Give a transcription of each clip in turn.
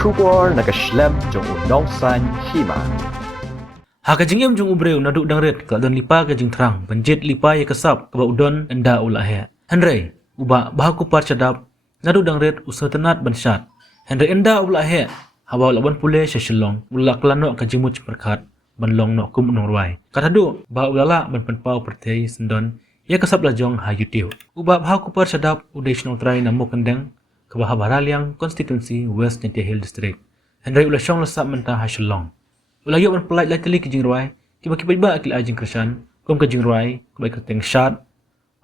Kubor nakaslem jong unong san hima. Hakajing em jung ubreu naduk dangret ka don lipa ka jing terang banjit lipa ye kasap ka udon enda ula he Henry uba bahaku par cadap naduk dangret usatanat bansat Henry enda ula he hawa lawan pule syasilong ula klano ka jimuc perkat banlong no kum unong ruai katadu ba ulala ban penpau pertei sendon ye kasap lajong hayutiu uba bahaku par cadap udai snong trai namo kendeng ka bahabaraliang constituency West Nyantia Hill District Henry ula syong lasap mentah hasilong Ulagi orang pelai lai teli ke jingruai, kiba-kiba iba akil ajing kersan, kum ke jingruai, kebai keteng shot,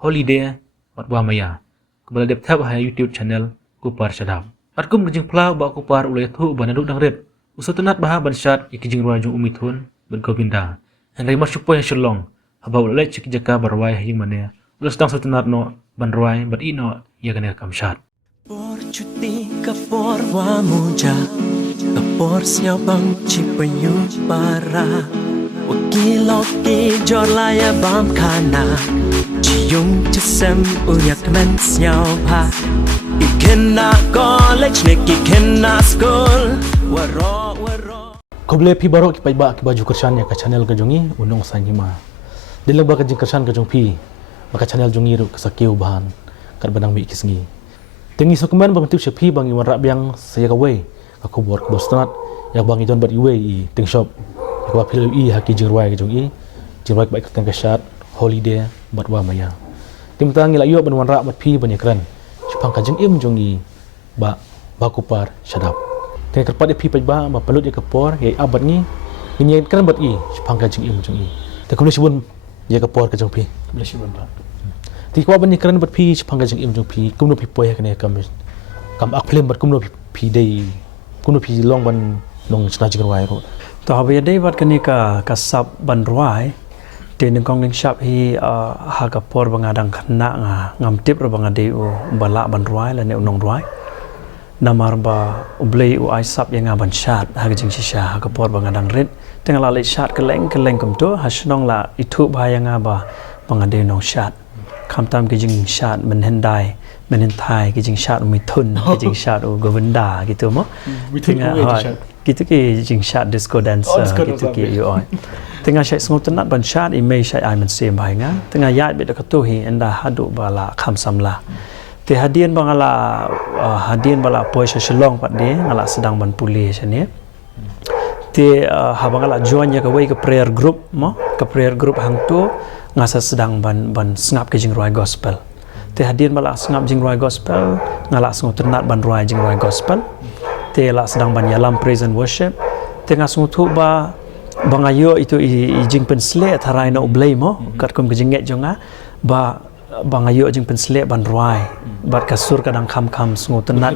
holiday, mat buah maya. Kebala dep tab hai YouTube channel Kupar Sadap. At kum ke jing plau ba kupar ulai thu ba naduk dangret. Usa tenat bah ban shot ke jingruai jung umithun ban Govinda. Henry mas supo yang shelong, haba ulai cik jaka barwai hing mane. Ulas dang setenat no ban ruai bat ino ya kena kam shot. Por cuti ke por wa muja ke por siapang cipayu para wakilo ki jor laya bam kana cium cesem uyak men siapa ikena college nek ikena school waro Koble pi barok ki paiba ki baju kersan ya ka channel ka jongi unong sanhima. Dilaba ka jing kersan ka jong pi maka channel jongi ru ka sakiu bahan kat banang mi kisngi. Tengi sokuman pembentuk sepi bangi warap yang saya kawai aku buat bostonat yang bangi don bat iwe i ting shop aku apil i haki jingruai ke jongi jingruai baik ketang kesat holiday bat wa maya tim tangi layo ban warap bat pi banyak keren sepang ka jing im jongi ba Kupar Sadap teng kerpat pi ba pelut ya kepor ya abad ni nyen keren bat i sepang ka jing im jongi te kulo sibun ya kepor ke jong pi kulo sibun ba Tikwa banyak keren bat pi sepang ka jing im jong pi kumno pi poya kene kam aklem bat kumno pi dei kuno pi long ban nong chna jing ruai ro to habya dei bat kani ka kasap ban ruai te ning kong ning shap hi ha ka por banga dang khna nga ngam tip ro banga dei o bala ban ruai la ne nong ruai namar ba ublei u ai sap yang ban shat ha jing shisha ha ka por banga dang rit tengala le shat keleng kum to ha snong la itu ba yang ba banga dei nong shat kham tam ke jing shat men hendai men thai ke jing shat mi thun ke jing shat o Govinda gitu mo gitu ke jing shat disco dancer gitu ke yo oi tengah syai semua tenat ban shat imei syai ai men sem bai nga tengah yat be ka tu hi enda hadu bala kham samla te hadian bangala hadian bala poi shalong pat de ngala sedang ban puli sene te habangala join ya ka wei ka prayer group mo ka prayer group hang tu ngasa sedang ban ngap ke jing ruai gospel te hadian bala ngap jing ruai gospel ngala sungu tenat ban ruai jing ruai gospel te la sedang ban yalam praise and worship te ngasungu tu ba bangayo itu i jing pensle tharai no ublei mo kat kum ke jinget jonga ba bangayo jing pensle ban ruai bat kasur kadang kham sungu tenat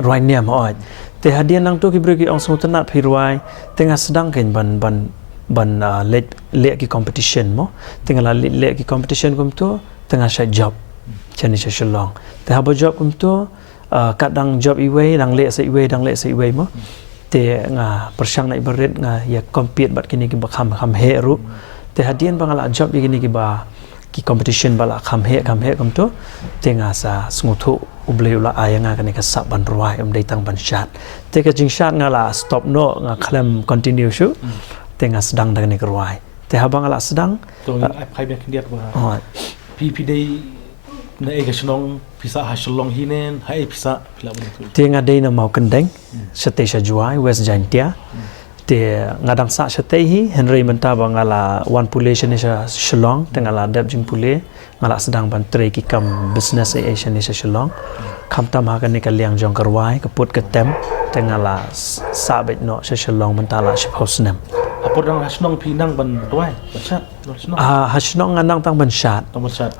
ruai niam oi te hadian nang tu ki brigi ong sungu tenat pi ruai tengah sedang ken ban le ki competition mo tengah le ki competition kum tu tengah syai job chani shalong te habo job kum tu kadang job iwe dang le se iwe mo te nga persang na ibarit nga ya compete bat kini ki kham he ru te hadian bangala job kini ki ba ki competition bala kham he kum tu te nga sa snguthu uble ula ayanga kani ka sap ban ruai dei tang ban shat te ka jing shat nga la stop no nga khlem continue shu tengah sedang dengan keruai. Teh abang ala sedang. Tong ai phai be kindiat ba. Pi dei na ega shnong pisa ha shlong hinen hai pisa pila bun tu. Tengah dei na mau kendeng sete sha juai West Jantia. Te ngadang sa sete hi Henry menta bang ala one population sha shlong tengah la dep jing pule ngala sedang ban tre ki kam business asian sha shlong. Kam tam ha kan ni ka liang jong keruai keput ketem tengah la sa bet no sha shlong menta la ship house nem. Apa dang hasnong pinang ban ruai bansat hasnong hasnong nganang tang bansat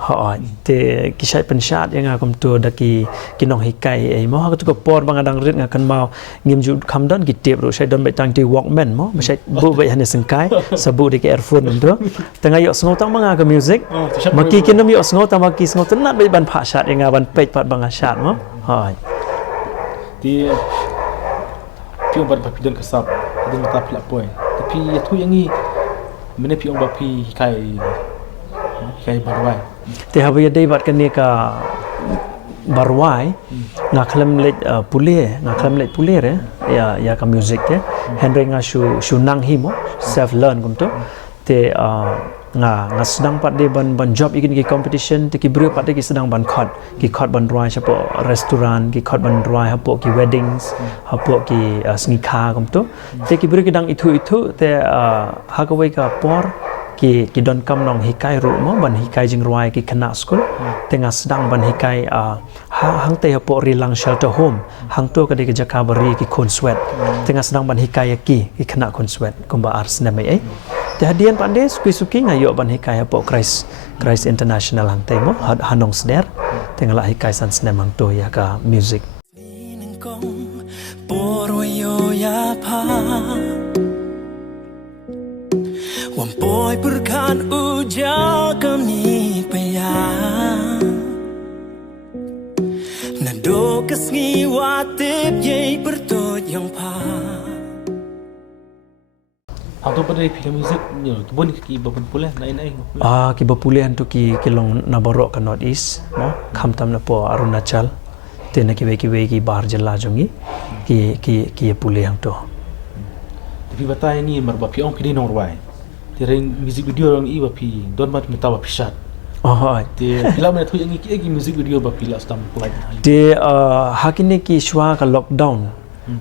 ho te kisai pensat yang akum tu daki kinong hikai ai mo ha tu ko por bang adang rit ngakan mau ngim ju kham don ki tep ru sai don bai tang ti walkman mo sai bu bai hane sengkai sabu de ke earphone ndo tengah yo sngo tang manga ka music maki kinam yo sngo tang maki sngo tenat bai ban pha sat yang ban peit pat bang sat mo hai ti piung ban papidon kasap adin mata pila poi tapi tu yang ni mana piung bapi kai barwai te habya dei bat kan ni ka barwai ngaklem let pule ngaklem let pule re ya ka music te Henry nga shu nang himo self learn kum to te nga sedang pat de ban job ikin ki competition te ki bru pat de ki sedang ban khot ban roi chapo restoran ki khot ban roi hapo ki weddings hapo ki sngikha kum to te ki bru ki dang itu te hakawai ka por ki don kam nong hikai ru mo ban hikai jing roi ki khana school tengah sedang ban hikai hang te hapo rilang shelter home hang to ka de ki jaka bari ki kon sweat tengah sedang ban hikai ki khana kon sweat kumba ars na mai te hadian pande suki ngayo ban hikai hapo Christ International hang te mo hanong sder tengah la hikai san snem hang to ya ka music Wampoy perkan uja kami paya Nado kesngi watip ye bertut yang pa Hang tu pada film music ni kebun ki babun pula naik ki bapuleh tu ki long nabarok ka North East mo khamtam na po Arunachal te na ki ki bar jela jongi ki puleh hang to tapi batai ni marba pi ong pi nong rwai tereng music video orang i bapi don mat meta bapi shat te film na tu yang ki music video bapi la stam like te hakini ki shwa ka lockdown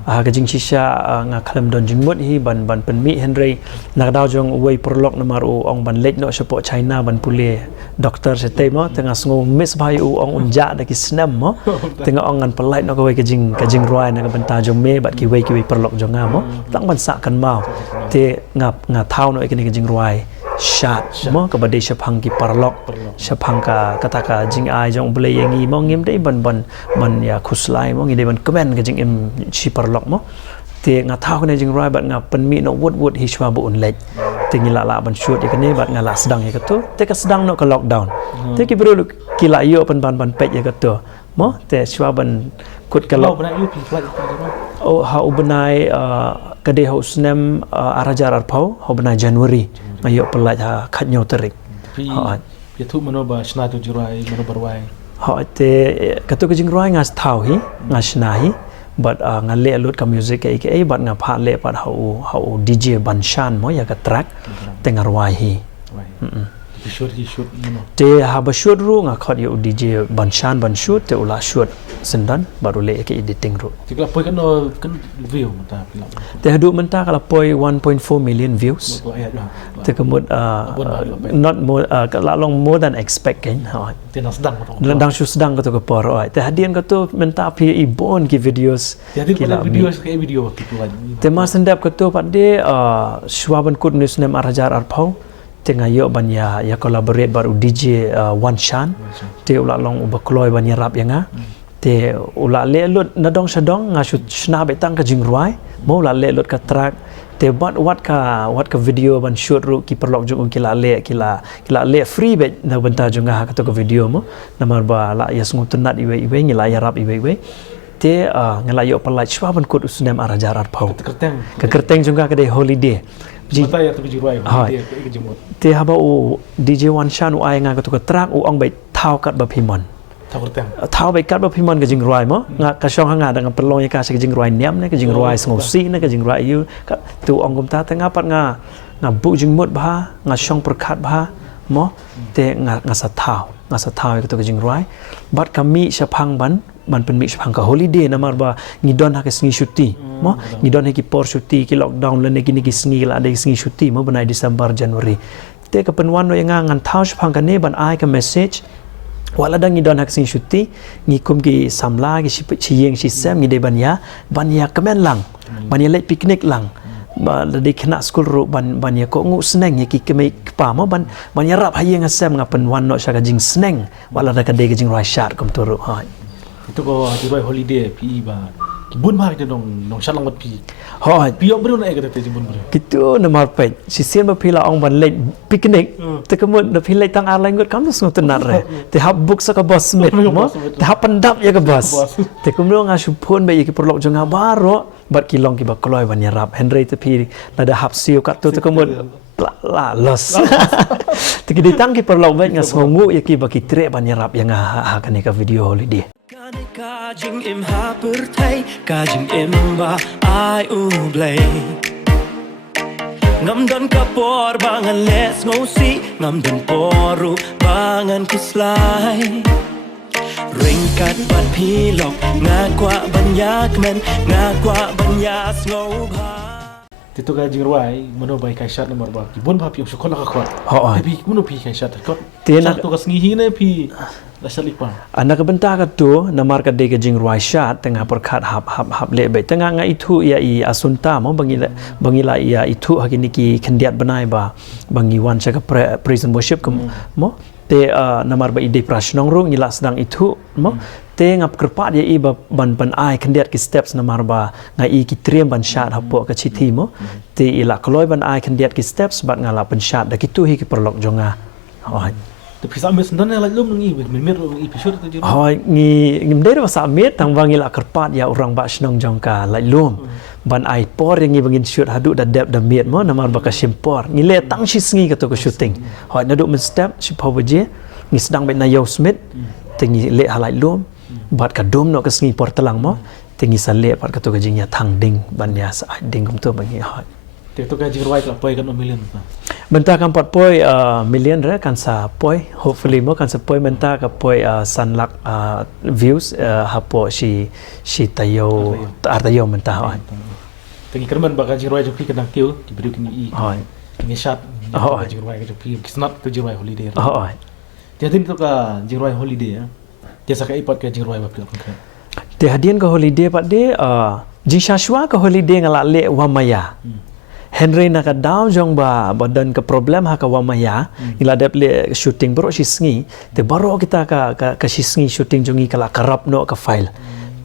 ka jing shisha nga khalam don jingmot hi ban penmi Henry nak daw jong wei prolog nomor ong ban lek no support China ban pule doktor sete mo tengah sngo miss bai ong unja da ki snam mo tengah ong ngan pelait no ka wei ka jing roi na ka banta jong me bat ki wei prolog jong nga mo tang ban sa kan mau te nga thau no ikini ka jing roi shat mo ka bade shapang ki parlok shapang ka kata ka jing ai jong bule yangi mo ngim dei ban ya khuslai mo ngi dei ban comment ka jing im chi parlok mo te nga thau ka jing roi bat nga penmi no wood hi shwa bu un lek te ngila la ban shoot ikani bat nga la sedang ya tu te ka sedang no ka lockdown te ki bru ki la yo ban pet ya tu mo te shwa ban kut ka lock ha ubenai ka de ho snem arajar arpau ho benai January ayo pelat ha khatnyo terik ha ya tu mano ba shna tu jirai mano barwai ha te katu ka jing roi ngas thau hi ngas na hi but nga le lut ka music ke but nga pha le pat ha DJ Banshan mo ya ka track tengar roi hi shoot mano te ha ba shoot ru nga khat yo DJ Banshan ban shoot te ula shoot sendan baru le ke editing ru tikla poi kan view mata film te hadu menta kala poi 1.4 million views te kemud not more kala long more than expect kan ha te nang sedang sedang ka to ko por oi te hadian ka to menta pi ibon ki videos kila video te mas sendap ka to pade shwaban kut news nem arajar arpau tengah yo banya ya collaborate baru DJ Wan Shan te ula long ubakloi banya rap yang te ula le lut nadong sadong nga shna betang ka jingruai mo ula le lut ka track te what ka video ban shoot ru ki perlok jung kila le free bet na benta jung ha ka to video mo namar ba la ya sngu tenat iwe ngila ya rap iwe te ngala yo pelaj shwa ban kut usnem arajar arpau ka kerteng jung ka de holiday mata ya tu jirai ke jemut te haba u DJ Wan Shan u ai nga ka tu ka track u ong bai thau kat ba phimon thau bai kat ba phimon ka jing roi mo nga ka shong nga dang pelong ya ka se jing roi niam ne ka jing roi sngo si ne ka jing roi yu ka tu ong kum ta nga pat nga bu jing mut ba nga shong perkhat ba mo te nga sa thau ka tu ka jing roi bat kami shapang ban pen mix phang ka holiday namar ba ngidon ha ka sngi shuti mo ngidon ha ki por shuti ki lockdown le ne ki sngi la de sngi shuti mo banai December January te ka penwan no yang ngan thau phang ka ne ban ai ka message wala dang ngidon ha ka sngi shuti ngi kum ki samla ki chi yeng chi sem ngi de ban ya kemen lang ban ya le picnic lang ba de kena school ru ban ya ko ngu sneng ki kemai pa mo ban ya rap ha yeng asem nga penwan no sha ka jing sneng wala da ka de jing rai shat kum turu ha itu ko jirai holiday pi ba kibun ma kita nong shalang mat pi pi ong bru na e kata jimun bru kitu na marpet si sien ba pila ong ban late picnic te kemud na pila tang arlang gut kam sngo tenar re te hab book sa ka boss met mo te hab pendap ya ka boss te kumlo nga supon ba ki perlok jonga baro bat kilong ki ba kloi ban yarap Henry te pi la da hab siu kat tu te kemud la los te ki ditang ki perlok ba nga sngo ya ki ba ki tre ban yarap yang ha ka ne ka video holiday Kajing im hapertai, kajing im ba ai ublay. Ngam don kapor bangan les ngosi, ngam don poru bangan kislay. Ringkat bat pilok, ngakwa banyak men, ngakwa banyak ngobha. Tito ka jing ruai mano bai kai shat nomor ba bon ba pi sekolah ka khot pi mano pi kai shat kot Tena- to ka sngi ne pi la salipa Anak kebentar ka tu namar ka de ka jing ruai shat tengah perkat hap le bai tengah nga itu ia i asunta mo bangila ia itu hakini ki kendiat benai ba bangi wan cha ka prison worship mo te namar ba ide prashnong rung ngila sedang itu mo te ngap kerpat ia i ba ban ai kendiat ki steps namar ba nga i ki triam ban shat hapo ka chiti mo te ila kloi ban ai kendiat ki steps bat ngala ban shat da kitu hi ki perlok jonga te pisa mes ndan la lum ngi mir episode tu jing Hoi ngi mdere ba samit tang wangi la kerpat ya orang ba shnong jongka lai lum ban ai por yang ngi bangin shoot hadu da dep da miet mo namar ba ka shimpor ngi le tang shi sngi ka to ko shooting hoi na do men step shi power ngi sedang be na yo smith tengi le halai lum bat ka dom no ka sngi por telang mo tengi sale pat ka to ka jingya thang ding ban ya sa ding kum to bangi hoi te to ka jing ruai la poi kan million Benta kan 4 poi million ra kan sa poi hopefully mo kan sa poi benta ka poi sanlak views hapo si tayo artayo benta hoi tengi kerman ba ka jing ruai jo pi kan kiu ki beri kan i hoi ngi shat Hoi. jing ruai ka jo pi kisnat to jing ruai holiday hoi te tin to ka jing ruai holiday te sa ka ipat ka jing ruai ba pi kan te hadian ka holiday pat de jing shashwa ka holiday ngala le wamaya Henry nak down jong ba badan ke problem ha ka wamaya ila dep le shooting bro si sngi te baro kita ka si sngi shooting jongi kala karap no ka file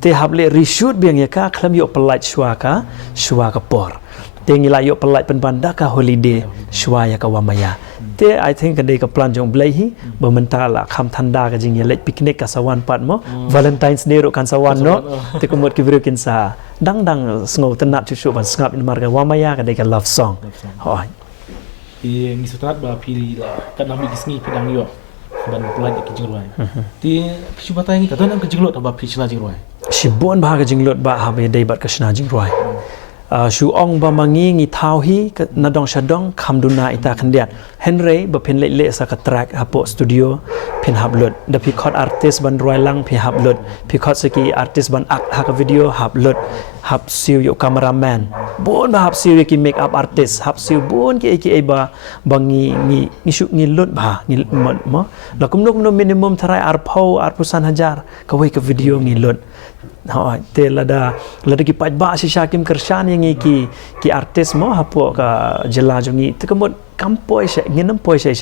te hab le reshoot biang ya ka klam yo pelait shwa ka por te ngila yo pelait pen banda ka holiday shwa ya ka wamaya te I think ka de ka plan jong blai hi ba mentala kham thanda ka jing ya le picnic ka sawan pat mo Valentine's Day ro kan sawan no te kumot ki bro kin sa dang sngo tenat cucu ban ngap in marga wamaya ka de ka love song hoi ti ngi sutat ba pi la kan nami kisngi pedang yo ban pelaj ki jing ruai ti pi batai ngi ka don am ka jing lot ba pi chna jing ruai Shibon bah ka jinglot ba ha be dei bat ka shna jing roi shu ong ba mangi ngi thau hi na dong shadong khamduna ita khandiat Henry ba phin le sa ka track hapo studio phin hablot da pi khot artist ban roi lang pi hablot pi khot seki artist ban ak ha ka video hablot hap siu yo cameraman bon ba hap siu ki make up artist hap siu bon ki ba bangi ngi shu ngi lot ba ngi mo la kumno minimum tharai arpau arpusan hajar ka wei ka video ngi lot hoi te lada ki paj ba si Shakim Kershan yang ki artis mo hapo ka jela jongi te kemot kampoi se nginam poi se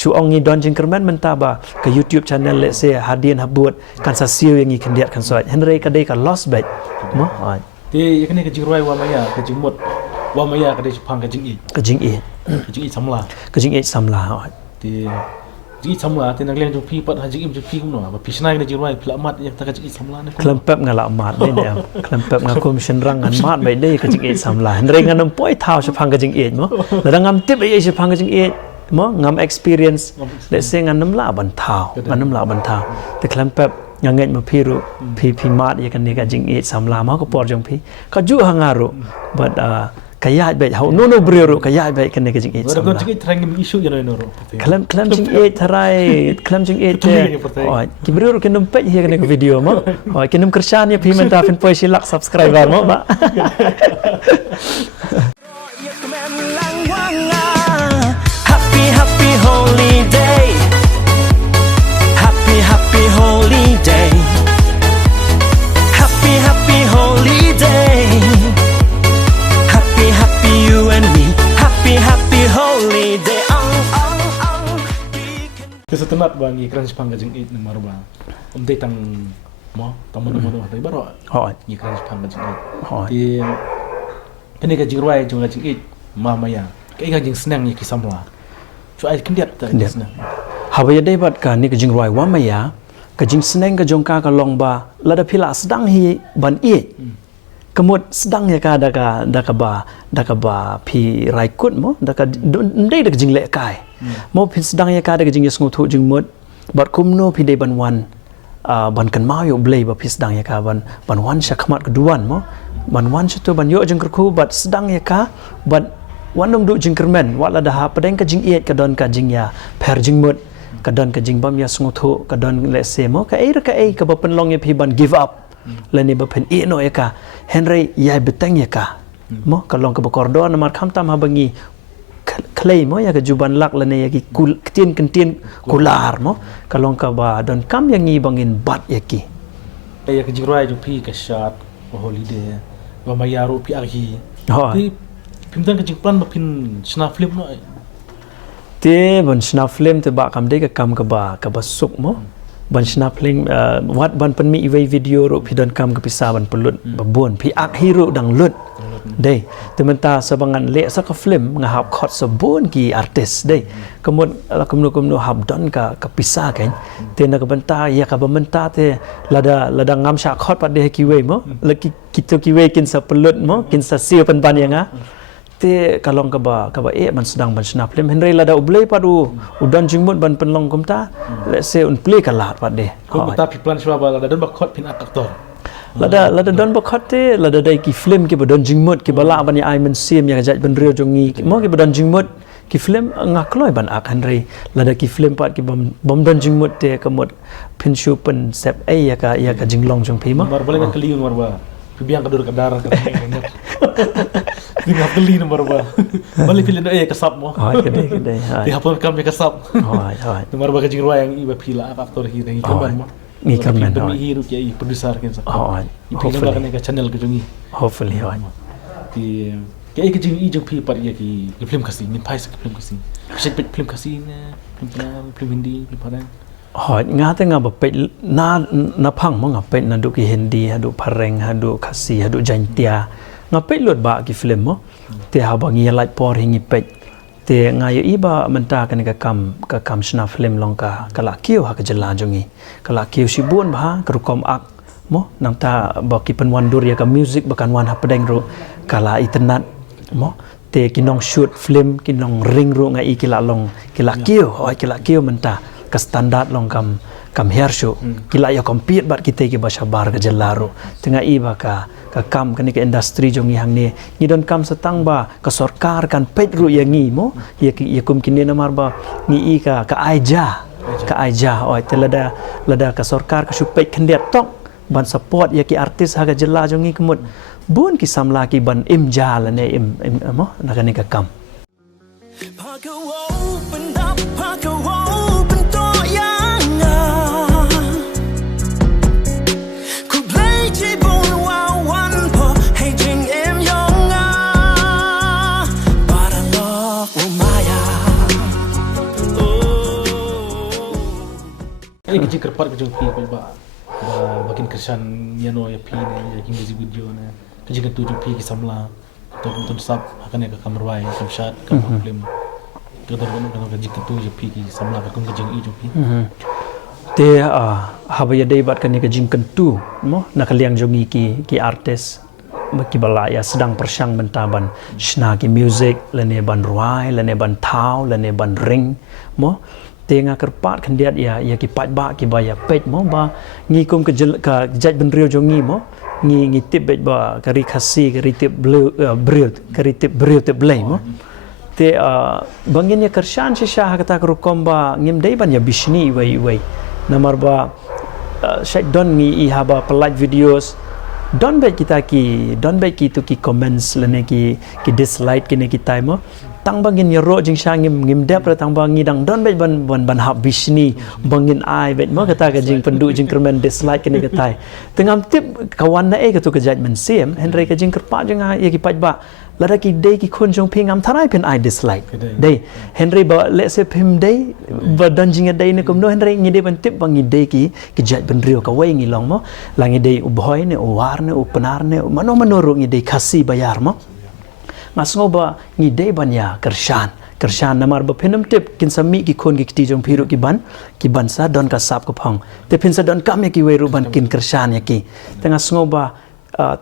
su ong ngi don jingkerman menta ba ka YouTube channel let's say hadian habut kan sa siu yang ngi kendiat kan so Henry ka dei ka lost bet mo hoi te yakne ka jing ruai wa maya ka jing mot wa maya ka de phang ka jing i ka jing e samla ka jing e samla hoi te jing samla te nak leng ju pi pat ha jing im ju pi kum no ba pi snai ka jing ruai pla mat yak ta ka jing samla ne klempep ngala mat dei ne klempep ngakum shenrang ngan mat bai dei ka jing e samla Henry nganam poi thau se phang ka jing e mo la ngam tip e se phang ka jing e mo ngam experience let's say nganam la ban thau te klempep yang ngai ma phiru phi mat ya kan ne ka jing e samla ma ko por jong phi ka ju hangaru but kaya bai hau no brero kaya bai kan ne ka jing e Wala samla don jing trang mi issue ya no ro klam jing e tharai klam jing e te oi ki brero kan pe hi kan ne ka video mo oi kinum kershan ya phi menta fin poi silak subscriber mo ba Happy holiday. Happy holiday. Happy holiday. Happy you and me. Happy holiday. te setenat ba ngi kran phang ka jing i na maru ba te tang mo tamu ta baro oi ngi kran phang ka jing i oi ti kene ka jing ruai jong ka jing i ma maya ka jing snang ni ki samla chu ai kendiat ta snang habaya dei bat ka ni ka jing roi wamaya ka jing sneng ka jongka ka longba lada phila sedang hi ban e kemut sedang ya ka da ka ba phi rai kut mo da ka dei da jing le kai mo phi sedang ya ka da jing sngu thu jing mut bat kumno phi dei ban wan ban kan mau yo blay ba pis dang ya ka ban wan sha khmat keduan mo ban wan sha tu ban yo jeng kerku bat sedang ya ka ban wan dong du jeng kermen wala dah padeng ka jing iet ka don ka jing ya per jing mut ka don ka jing bam ya sungu thu ka don le se mo ka ai ka ba pen long ya pi ban give up le ni ba pen e no ya ka Henry ya beteng ya ka mo ka long ka ba kordon mar kham tam ha bangi clay mo ya ka juban lak la ne ya ki kentien kular mo kalong ka ba don kam yang ngi bangin bat ya ki ya ka jingrai jong pi ka shot holiday ba mayaru pi aghi pi pimdan ka jing plan ba pin sna film no te ban sna film te ba kam de ka kam ka ba suk mo ban sna film wat ban pen mi iwei video ro pi don kam ka pisa ban pelut ba bon pi ak hero dang lut dei tementa sabangan le sa ka film nga hab khot sa bon ki artist dei kemun kumno hab don ka pisa kan te na ka benta ya ka benta te lada ngam sha khot pat de ki we mo laki kita ki we kin sa pelut mo kin sa sia pan ban yang te kalong ka ba man sedang ban snap film Henry lada ublei padu udan jingmut ban penlong kumta let's say un play kalat pat de ko ta pi plan shwa ba lada don ba khot pin aktor lada don ba khot te lada dai ki film ki ba don jingmut ki bala ban ya ai men sim ya jaj ban rio jongi mo ki ba don jingmut ki film ngakloi ban ak Henry lada ki film pat ki bom don jingmut te kamot pin shu pen sep ai ya ka jinglong jong pi mo mar boleh ka kali mar ba biang ka dur ka dar ka Tinggal beli nomor ba. Balik pilih doa kesap mo. Kedai. Di hapon kami kesap. Hai. Nomor ba kajing ruang iba pila aktor hira ni kaman mo. Ni kaman. Demi hiru kiai producer kan sa. Hai. Ipi ba kan ka channel kajungi. Hopefully hai. Di kiai kajing i jong pi par ya ki film kasi min pai sa film kasi. Kasi film kasi na film hindi film padang. Hai ngate ngaba pe na phang mo ngape na du ki hindi hadu pareng hadu kasi hadu jantia ngapai lot ba ki film mo te ha bangi light por hingi pe te ngayo iba menta kan ka kam sna film long ka kala kiu ha ka jela jongi kala kiu sibun ba ka rukom ak mo nang ta ba ki penwan dur ya ka music bakan wan ha pedeng ro kala internet mo te kinong shoot film kinong ring ro ngai kila kiu menta ka standard long kam her show kila ya compete bat kita ki basha bar ka jelaro tengah iba ka kam kan ke industri jong yang ni don kam setang ba ka sarkar kan pet ru yang ngi mo ya kum kini namar ba ngi ka aija oi telada ka sarkar ka supet khendet tok ban support ya ki artis ha ka jela jong ngi kemut bun ki samla ki ban imja la ne im mo na kan ka kam kecil kerpat kecil pi ba bakin kersan ya no ya pi ne ya music video ne kecil tu pi ki samla tu sab akan ya kamar wai kam shot kam film tu kan kecil tu ya pi ki samla ka kum kecil i pi te habaya dei bat kan ka jing kentu mo nak liang jongi ki artis baki bala ya sedang persang bentaban shna ki music lene ban ruai lene ban thau lene ban ring mo tenga kerpat kendiat ya ki pat ba ki baya pet mo ba ngi kum ka jaj ben rio jongi mo ngi tip bet ba kari khasi kari tip bril te blay mo te bangin ya kershan shisha kata kerukom ba ngim dei ban ya bishni wai namar ba syait don ngi I haba pelaj videos don bet ki tu ki comments lene ki dislike kini kita mo tang bangin ya ro jing ngim dep tang bangi dang don bet ban hab bishni bangin ai bet mo kata ka jing pendu jing kermen dislike kini katai tengam tip kawan na ka tu ka judgment sim Henry ka jing kerpa jing ya ki pat ba lada ki dei ki khun jong pingam tharai pen I dislike dei Henry ba let's say pim dei ba dan jing dei ne kum no Henry ngi dei ban tip bangi dei ki judge ben rio ka wai ngi long mo langi dei u boy ne u war ne u penar ne mano ro ngi dei khasi bayar mo ngasngo ba ngi dei ban ya kershan namar ba penam tip kin sami ki khon ki ti jong phiru ki ban sa don ka sap ko phang te pin sa don kam ya ki wei ru ban kin kershan ya ki tengah sngo ba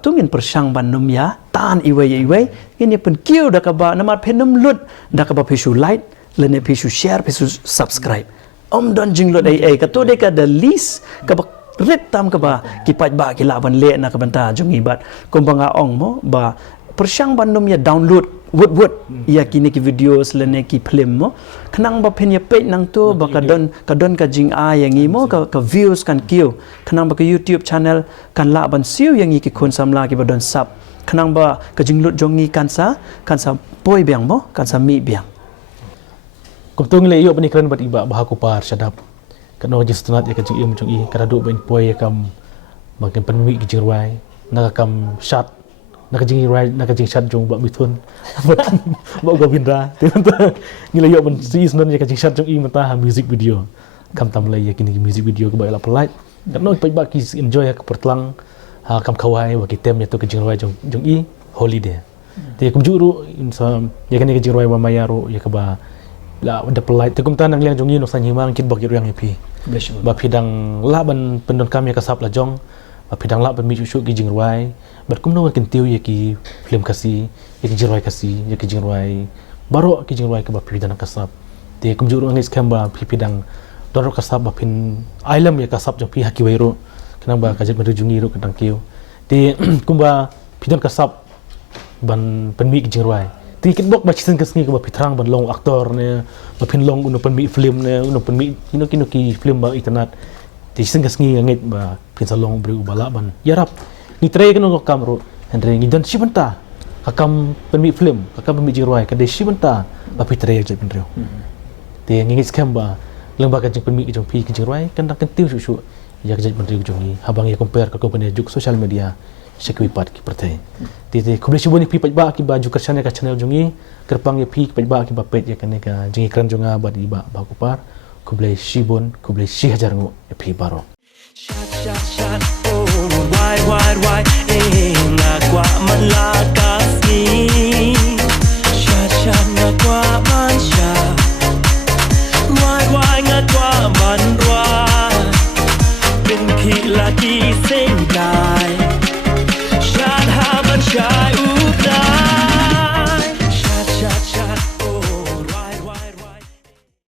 tungin persang ban num ya tan iwei ini pen kiu da ka ba namar penam lut da ka ba pisu like lene pisu share pisu subscribe don jing lut ai ka to de ka the least ka ba rit tam ka ba kipat ba kilaban le na ka banta jungi bat kumbanga ong mo ba persyang bandum ya download wood ya kini ki videos lene ki film mo kanang ba pen ya page nang tu ba kadon ka jing a yang mo ka views kan kio kanang ba ka YouTube channel kan la ban siu yang ki kun samla ki ba don sub kanang ba ka jing lut jongi kan sa poi biang mo kan sa mi biang Kumtung le yo bani kran bat iba bah ko par sadap kano je stunat ya ka jing im jong i kada do ben poi kam makin penmi ki jing ruai nakakam shot nakajing right nakajing shot jong ba mithun ba Govinda tenta ngila yo ban si isnan ya kajing shot jong i mata music video kam tam lai ya kini music video ko ba la polite kano pa ba ki enjoy ka pertlang kam kawai wa ki tem ya to kajing right jong i holiday te kum juru insam ya kani kajing right ba mayaro ya ka ba la da polite te kum tan ang liang jong i no san himang kit bok yang pi ba pidang la ban pendon kam ya kasap la jong ba pidang la ban mi chu ki jing right but kum no kan tiu ya ki film kasi ya ki jirwai kasi ya ki jirwai baro ki jirwai ka ba pidang kasap te kum juru ngis kamba pidang doro kasap ba pin ailam ya kasap jong pi haki wairo kanang ba kajet merujungi ro kadang kiu te kum ba pidang kasap ban penmi ki jirwai te kit bok ba chisan kasngi ka ba pitrang ban long aktor ne ba pin long uno penmi film ne uno penmi kino ki film ba internet te chisan kasngi ngit ba pin salong bru bala ban yarap ni try kan ko kamro andre ngi dan sibanta kakam penmi film kakam penmi jirwai ka de sibanta ba pitre je penreu te ngi scam ba lembah ka jing penmi jong pi ki jirwai kan tak tiu su ya ka je penreu jong ni habang ya compare ka company juk social media sekui pat ki pertai te kuble siboni pi pat ba ki ba juk channel ka channel jong ni kerpang ya pi pat ba ki ba pet ya kan ka jing ikran jong ba di ba ku par kuble sibon kuble 6000 ngo pi baro Shot, oh, why, eh.